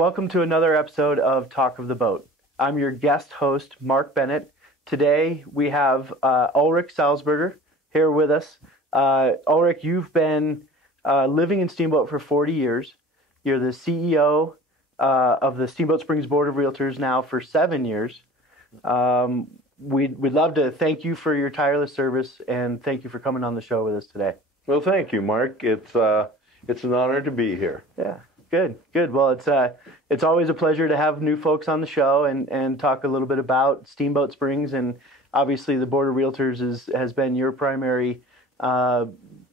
Welcome to another episode of Talk of the Boat. I'm your guest host, Mark Bennett. Today we have Ulrich Salzgeber here with us. Ulrich, you've been living in Steamboat for 40 years. You're the CEO of the Steamboat Springs Board of Realtors now for 7 years. We'd love to thank you for your tireless service and thank you for coming on the show with us today. Well, thank you, Mark. It's an honor to be here. Yeah, good. Well, it's always a pleasure to have new folks on the show and talk a little bit about Steamboat Springs, and obviously the Board of Realtors has been your primary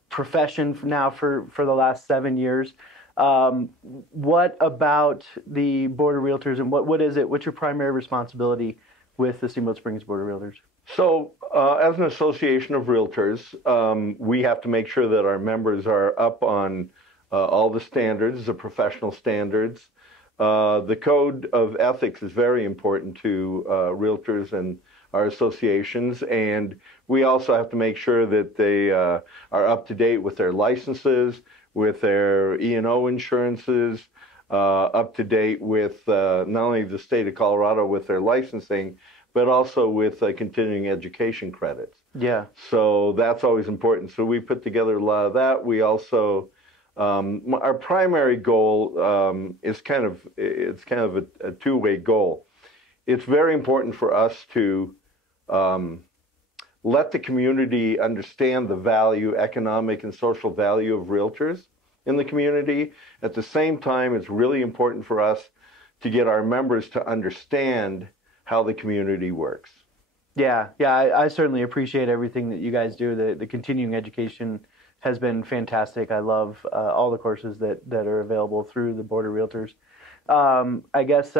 profession for the last 7 years. What about the Board of Realtors, and what is it? What's your primary responsibility with the Steamboat Springs Board of Realtors? So, as an association of realtors, we have to make sure that our members are up on all the standards, the professional standards. The code of ethics is very important to realtors and our associations, and we also have to make sure that they are up to date with their licenses, with their E&O insurances, up to date with not only the state of Colorado with their licensing, but also with continuing education credits. Yeah. So that's always important. So we put together a lot of that. We also, our primary goal is kind of a two-way goal. It's very important for us to let the community understand the value, economic and social value of realtors in the community. At the same time, it's really important for us to get our members to understand how the community works. Yeah, I certainly appreciate everything that you guys do. The continuing education has been fantastic. I love all the courses that are available through the Board of Realtors. I guess,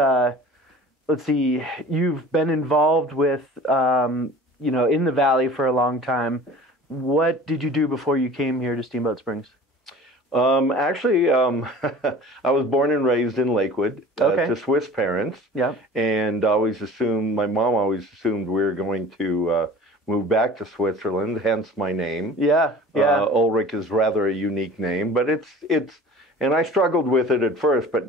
let's see, you've been involved with, in the Valley for a long time. What did you do before you came here to Steamboat Springs? Actually, I was born and raised in Lakewood to Swiss parents. Yeah. And my mom always assumed we were going to move back to Switzerland, hence my name. Yeah. Ulrich is rather a unique name, but and I struggled with it at first, but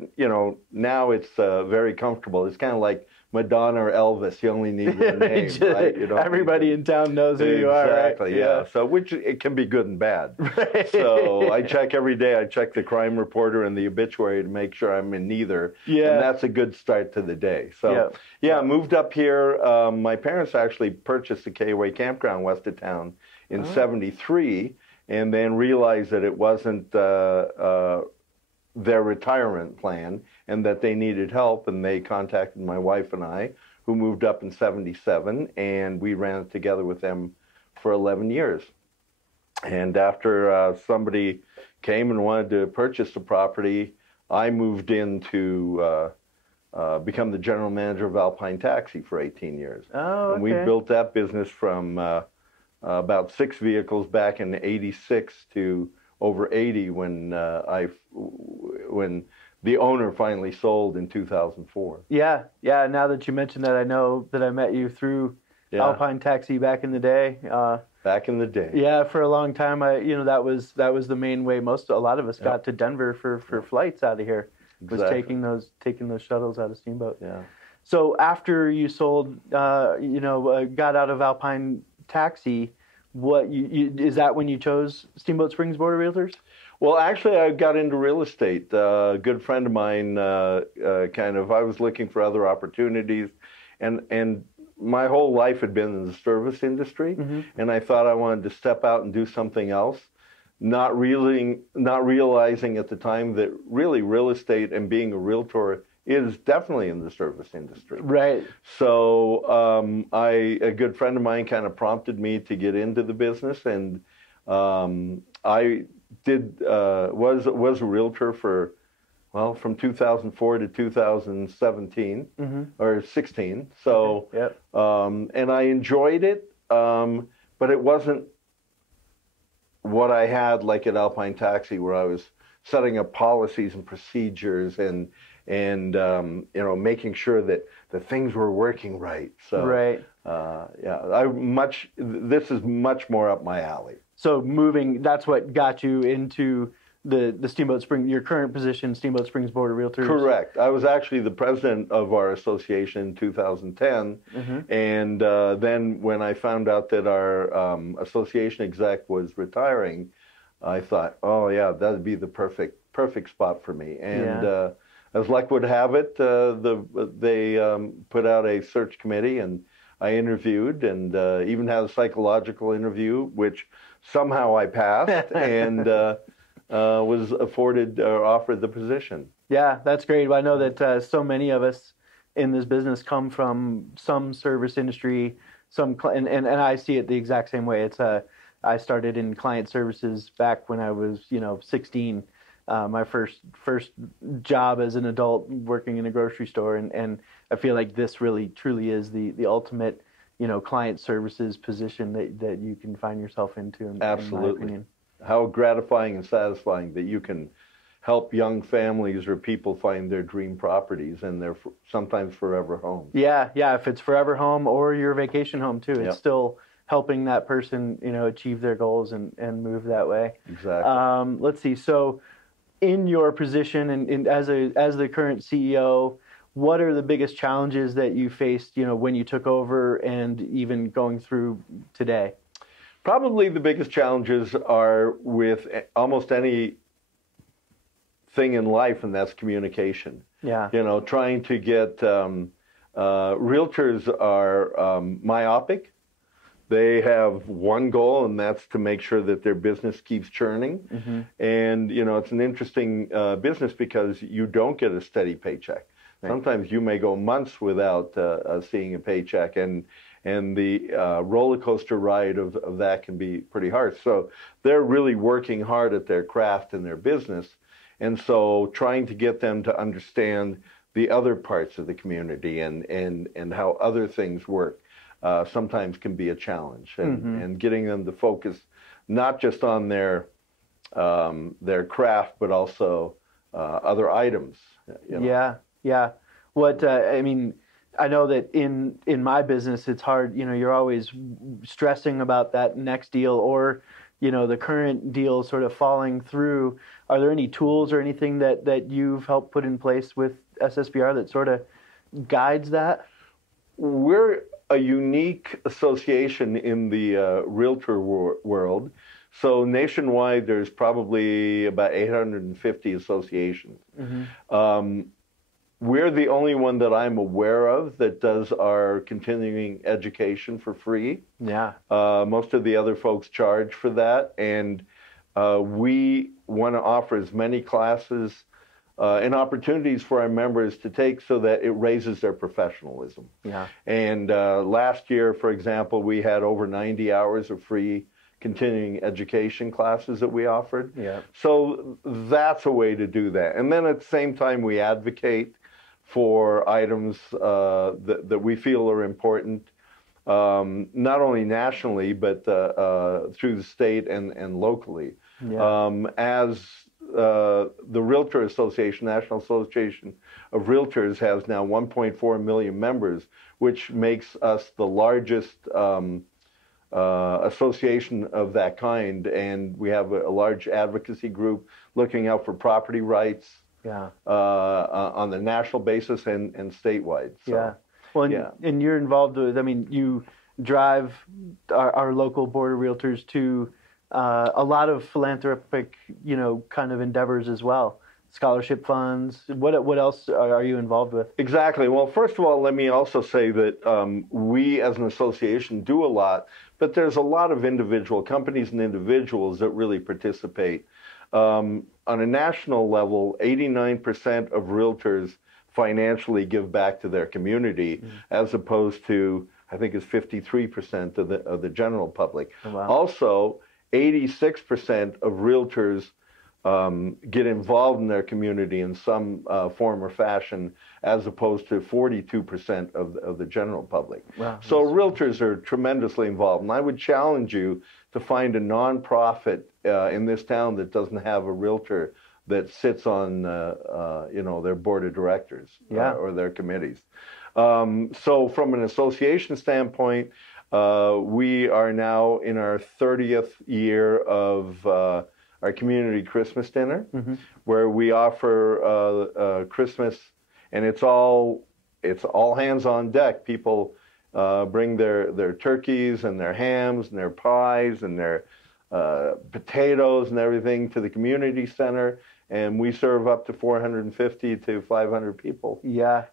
now it's very comfortable. It's kind of like Madonna or Elvis. You only need one name, right? Everybody in town knows who you are, right? Exactly, yeah. So which it can be good and bad. Right. So I check every day. I check the crime reporter and the obituary to make sure I'm in neither. Yeah. And that's a good start to the day. So I moved up here. My parents actually purchased a KOA campground west of town in '73, and then realized that it wasn't their retirement plan and that they needed help, and they contacted my wife and I, who moved up in '77, and we ran it together with them for 11 years. And after somebody came and wanted to purchase the property, I moved in to become the general manager of Alpine Taxi for 18 years. Oh, okay. And we built that business from about 6 vehicles back in '86 to over 80 when the owner finally sold in 2004. Yeah. Now that you mentioned that, I know that I met you through Alpine Taxi back in the day. Back in the day. Yeah, for a long time. That was the main way a lot of us got to Denver for flights out of here. Was taking those shuttles out of Steamboat. Yeah. So after you sold, got out of Alpine Taxi, is that when you chose Steamboat Springs Board of Realtors? Well, actually, I got into real estate. A good friend of mine, I was looking for other opportunities, and my whole life had been in the service industry, and I thought I wanted to step out and do something else, not realizing at the time that really real estate and being a realtor is definitely in the service industry. Right. So a good friend of mine kind of prompted me to get into the business, and I was a realtor from 2004 to 2017 or 16. So and I enjoyed it, but it wasn't what I had like at Alpine Taxi, where I was setting up policies and procedures and making sure that the things were working right. So this is much more up my alley. So that's what got you into the Steamboat Springs, your current position, Steamboat Springs Board of Realtors? Correct. I was actually the president of our association in 2010, and then when I found out that our association exec was retiring, I thought, oh yeah, that'd be the perfect spot for me. And as luck would have it, they put out a search committee, and I interviewed, and even had a psychological interview, which somehow I passed, and was afforded or offered the position. Yeah, that's great. I know that so many of us in this business come from some service industry, and I see it the exact same way. It's I started in client services back when I was 16. My first job as an adult working in a grocery store, and I feel like this really truly is the ultimate client services position that you can find yourself into. Absolutely. In my opinion. How gratifying and satisfying that you can help young families or people find their dream properties and their sometimes forever homes. Yeah. If it's forever home or your vacation home too, it's still helping that person achieve their goals and move that way. Exactly. Let's see. So, in your position and as the current CEO, what are the biggest challenges that you faced, when you took over and even going through today? Probably the biggest challenges are with almost any thing in life, and that's communication. Yeah. Trying to get realtors are myopic. They have one goal, and that's to make sure that their business keeps churning. And, it's an interesting business because you don't get a steady paycheck. Right. Sometimes you may go months without seeing a paycheck, and the roller coaster ride of that can be pretty hard. So they're really working hard at their craft and their business. And so trying to get them to understand the other parts of the community and how other things work sometimes can be a challenge. And getting them to focus not just on their craft, but also other items. Yeah. What I know that in my business, it's hard. You're always stressing about that next deal or the current deal sort of falling through. Are there any tools or anything that you've helped put in place with SSBR that sort of guides that? We're a unique association in the realtor world. So nationwide, there's probably about 850 associations. We're the only one that I'm aware of that does our continuing education for free. Yeah. Most of the other folks charge for that, and we want to offer as many classes and opportunities for our members to take so that it raises their professionalism. Yeah. And last year, for example, we had over 90 hours of free continuing education classes that we offered. Yeah. So that's a way to do that. And then at the same time, we advocate for items that we feel are important, not only nationally, but through the state and locally. Yeah. As the Realtor Association, National Association of Realtors, has now 1.4 million members, which makes us the largest association of that kind. And we have a large advocacy group looking out for property rights. Yeah. On the national basis and statewide. So, yeah. Well, and you're involved with, you drive our local Board of Realtors to a lot of philanthropic, kind of endeavors as well. Scholarship funds. What else are you involved with? Exactly. Well, first of all, let me also say that we as an association do a lot, but there's a lot of individual companies and individuals that really participate. On a national level, 89% of realtors financially give back to their community, as opposed to, I think it's 53% of the general public. Oh, wow. Also, 86% of realtors get involved in their community in some form or fashion, as opposed to 42% of the general public. Wow. So realtors are tremendously involved, and I would challenge you to find a nonprofit in this town that doesn't have a realtor that sits on their board of directors or their committees. So from an association standpoint, we are now in our 30th year of our community Christmas dinner, where we offer Christmas, and it's all hands on deck. People bring their turkeys and their hams and their pies and their potatoes and everything to the community center, and we serve up to 450 to 500 people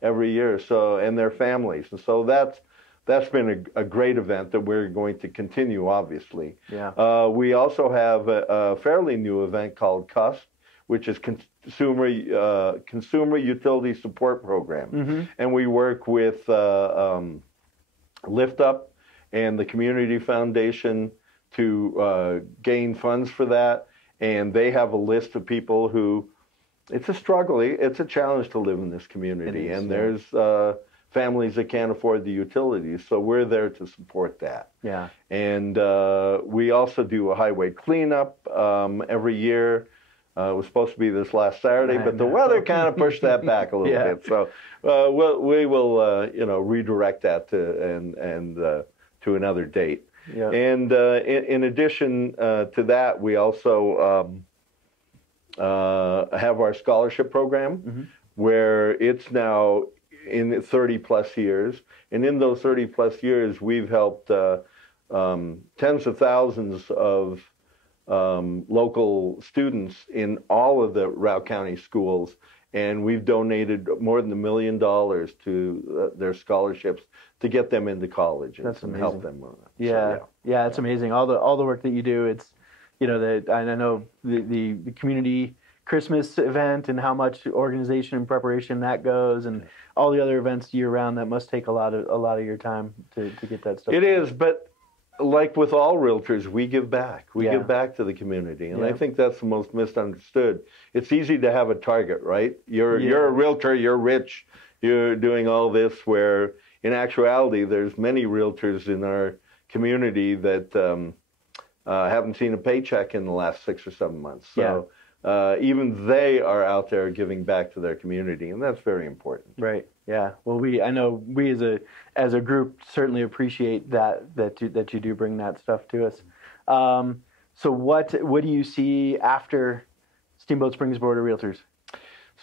every year. So, and their families, and so that's been a great event that we're going to continue, obviously. We also have a fairly new event called CUSP, which is Consumer Utility Support Program. And we work with Lift Up and the Community Foundation to gain funds for that. And they have a list of people who, it's a struggle, it's a challenge to live in this community. And there's families that can't afford the utilities, so we're there to support that. And we also do a highway cleanup every year. It was supposed to be this last Saturday, but the weather kind of pushed that back a little bit. So we will redirect that to another date. And in addition to that, we also have our scholarship program, where it's now in 30 plus years, and in those 30 plus years, we've helped tens of thousands of local students in all of the Routt County schools, and we've donated more than $1 million to their scholarships to get them into college and help them. It's amazing. All the work that you do. It's, I know the community Christmas event and how much organization and preparation that goes, and all the other events year round. That must take a lot of your time to get that stuff. It is, but like with all realtors, we give back. We give back to the community, and I think that's the most misunderstood. It's easy to have a target, right? You're a realtor, you're rich, you're doing all this, where in actuality, there's many realtors in our community that haven't seen a paycheck in the last 6 or 7 months. So even they are out there giving back to their community, and that's very important. Right. Yeah. Well, I know we as a group certainly appreciate that you do bring that stuff to us. So what do you see after Steamboat Springs Board of Realtors?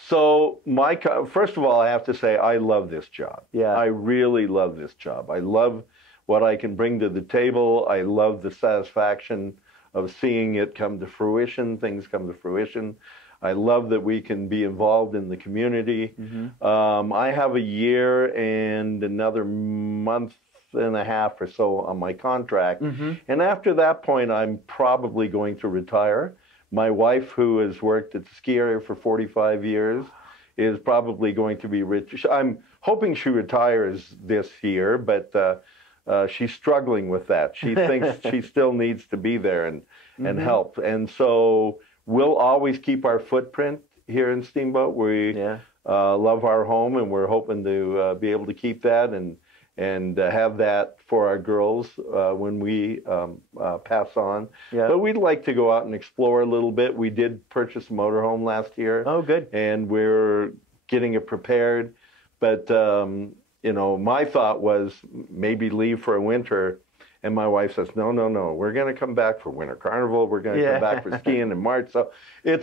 So first of all, I have to say I love this job. I really love this job. I love what I can bring to the table. I love the satisfaction of seeing it come to fruition, things come to fruition. I love that we can be involved in the community. I have a year and another month and a half or so on my contract. And after that point, I'm probably going to retire. My wife, who has worked at the ski area for 45 years, is probably going to be rich. I'm hoping she retires this year, but she's struggling with that. She thinks she still needs to be there and help. And so we'll always keep our footprint here in Steamboat. We love our home, and we're hoping to be able to keep that and have that for our girls when we pass on. But we'd like to go out and explore a little bit. We did purchase a motorhome last year. Oh, good. And we're getting it prepared. But my thought was maybe leave for a winter, and my wife says, no, we're going to come back for Winter Carnival. We're going to come back for skiing in March. So we're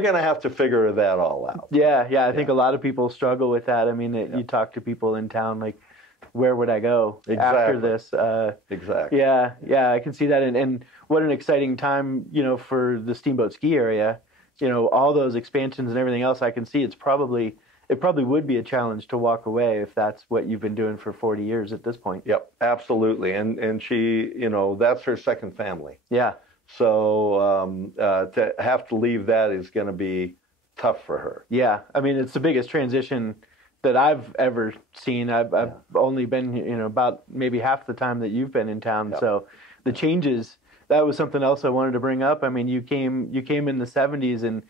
going to have to figure that all out. I think a lot of people struggle with that. I mean, you talk to people in town, like, where would I go after this? Exactly. Yeah, I can see that. And what an exciting time, for the Steamboat ski area. All those expansions and everything else, I can see it probably would be a challenge to walk away if that's what you've been doing for 40 years at this point. Yep, absolutely. And she, that's her second family. Yeah. So to have to leave that is going to be tough for her. Yeah. I mean, it's the biggest transition that I've ever seen. I've only been, about maybe half the time that you've been in town. Yep. So the changes, that was something else I wanted to bring up. I mean, you came in the 70s, and,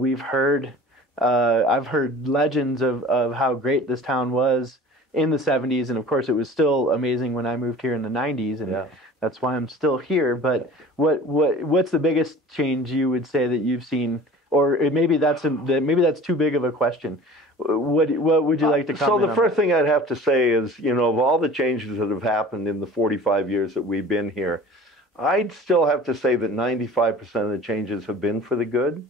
we've heard, I've heard legends of how great this town was in the 70s, and of course it was still amazing when I moved here in the 90s, and that's why I'm still here. But what's the biggest change you would say that you've seen, or maybe that's too big of a question? What would you like to comment on? So the first thing I'd have to say is, of all the changes that have happened in the 45 years that we've been here, I'd still have to say that 95% of the changes have been for the good.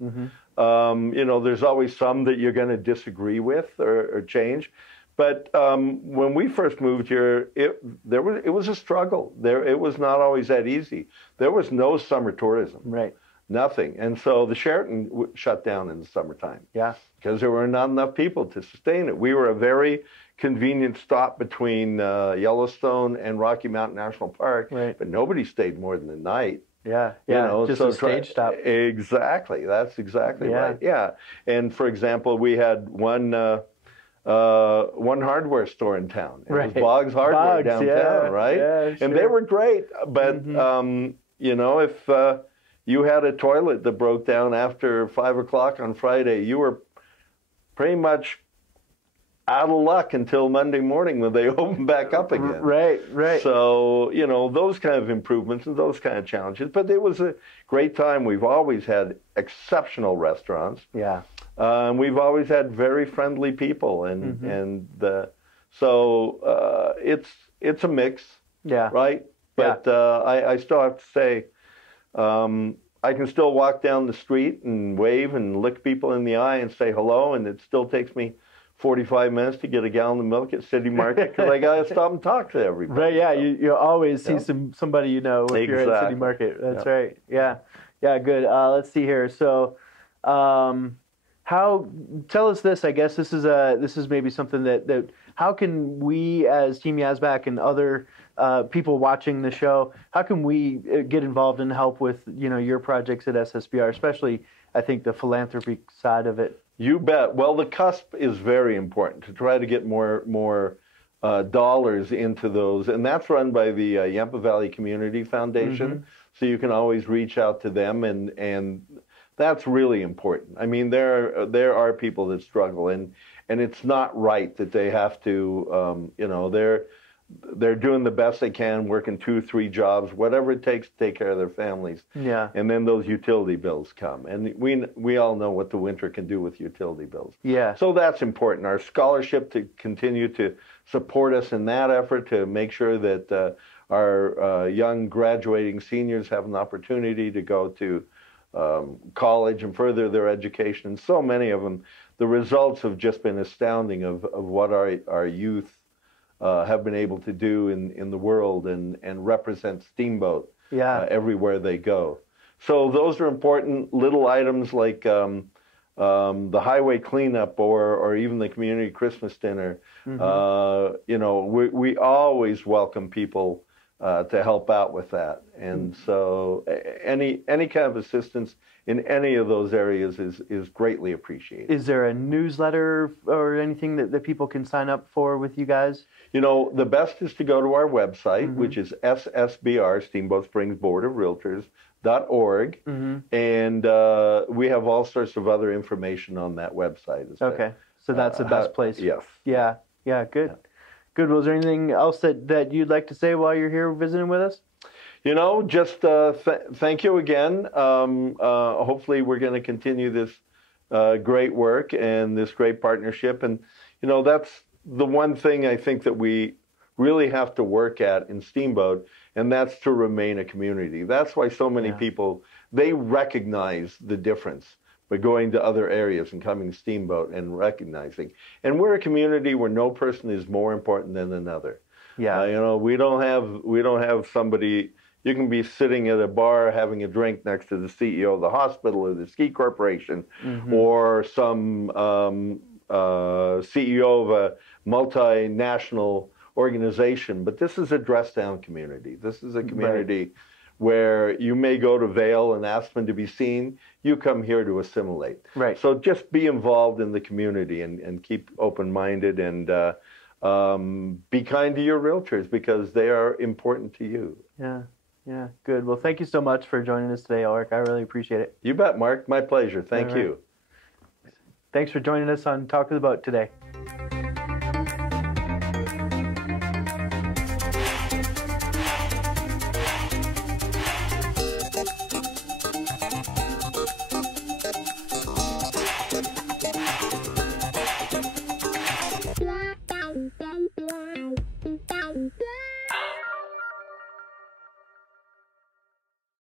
There's always some that you're going to disagree with or change. But when we first moved here, it was a struggle. It was not always that easy. There was no summer tourism. Right. Nothing. And so the Sheraton shut down in the summertime. Yeah. Because there were not enough people to sustain it. We were a very convenient stop between Yellowstone and Rocky Mountain National Park. Right. But nobody stayed more than a night. Yeah. Yeah. Just a stage stop. Exactly. That's exactly right. Yeah. And for example, we had one hardware store in town. It was Boggs Hardware downtown, right? Yeah, sure. And they were great. But, if you had a toilet that broke down after 5 o'clock on Friday, you were pretty much out of luck until Monday morning when they opened back up again. Right. So, those kind of improvements and those kind of challenges. But it was a great time. We've always had exceptional restaurants. Yeah. We've always had very friendly people. So it's a mix. Yeah. Right? But I still have to say, I can still walk down the street and wave and look people in the eye and say hello, and it still takes me 45 minutes to get a gallon of milk at City Market because I got to stop and talk to everybody. Right, yeah, you always see somebody if you're at City Market. That's right. Yeah, good. Let's see here. So, tell us this. I guess this is maybe something that how can we as Team Yazbak and other people watching the show, how can we get involved and help with your projects at SSBR, especially I think the philanthropy side of it? You bet. Well, the cusp is very important to try to get more dollars into those, and that's run by the Yampa Valley Community Foundation. So you can always reach out to them, and that's really important. I mean, there are people that struggle, and it's not right that they have to, they're doing the best they can, working 2-3 jobs, whatever it takes to take care of their families. Yeah. And then those utility bills come, and we all know what the winter can do with utility bills. Yeah. So that's important. Our scholarship to continue to support us in that effort to make sure that our young graduating seniors have an opportunity to go to college and further their education. And so many of them, the results have just been astounding of what our youth have been able to do in the world and represent Steamboat everywhere they go. So those are important little items like the highway cleanup or even the community Christmas dinner. We always welcome people to help out with that. And so any kind of assistance in any of those areas is greatly appreciated. Is there a newsletter or anything that people can sign up for with you guys? The best is to go to our website, which is SSBR, Steamboat Springs Board of Realtors.org. And we have all sorts of other information on that website. Okay. So that's the best place. Yes. Yeah, good. Good. Well, is there anything else that you'd like to say while you're here visiting with us? Just thank you again. Hopefully we're going to continue this great work and this great partnership. And, that's the one thing I think that we really have to work at in Steamboat, and that's to remain a community. That's why so many people, they recognize the difference by going to other areas and coming to Steamboat and recognizing. And we're a community where no person is more important than another. Yeah. We don't have somebody. You can be sitting at a bar having a drink next to the CEO of the hospital or the ski corporation, or some CEO of a multinational organization. But this is a dress-down community. This is a community where you may go to Vail and ask them to be seen. You come here to assimilate. Right. So just be involved in the community and keep open-minded and be kind to your realtors because they are important to you. Yeah, good. Well, thank you so much for joining us today, Ulrich. I really appreciate it. You bet, Mark. My pleasure. Thank you. Thanks for joining us on Talk of the Boat today.